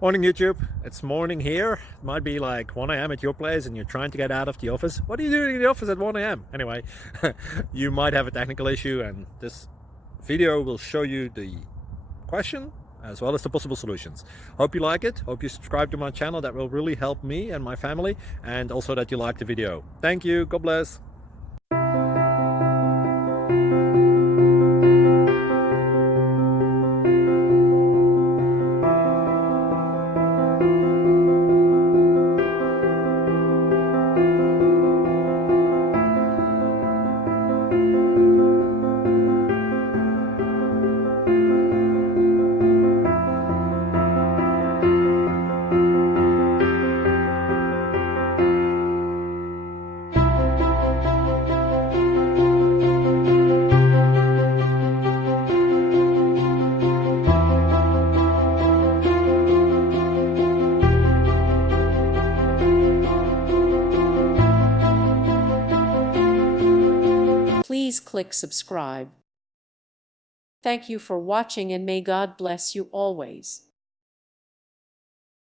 Morning YouTube, it's morning here. It might be like 1 a.m. at your place and you're trying to get out of the office. What are you doing in the office at 1 a.m.? Anyway, you might have a technical issue and this video will show you the question as well as the possible solutions. Hope you like it, hope you subscribe to my channel. That will really help me and my family, and also that you like the video. Thank you, God bless. Please click subscribe. Thank you for watching and may God bless you always.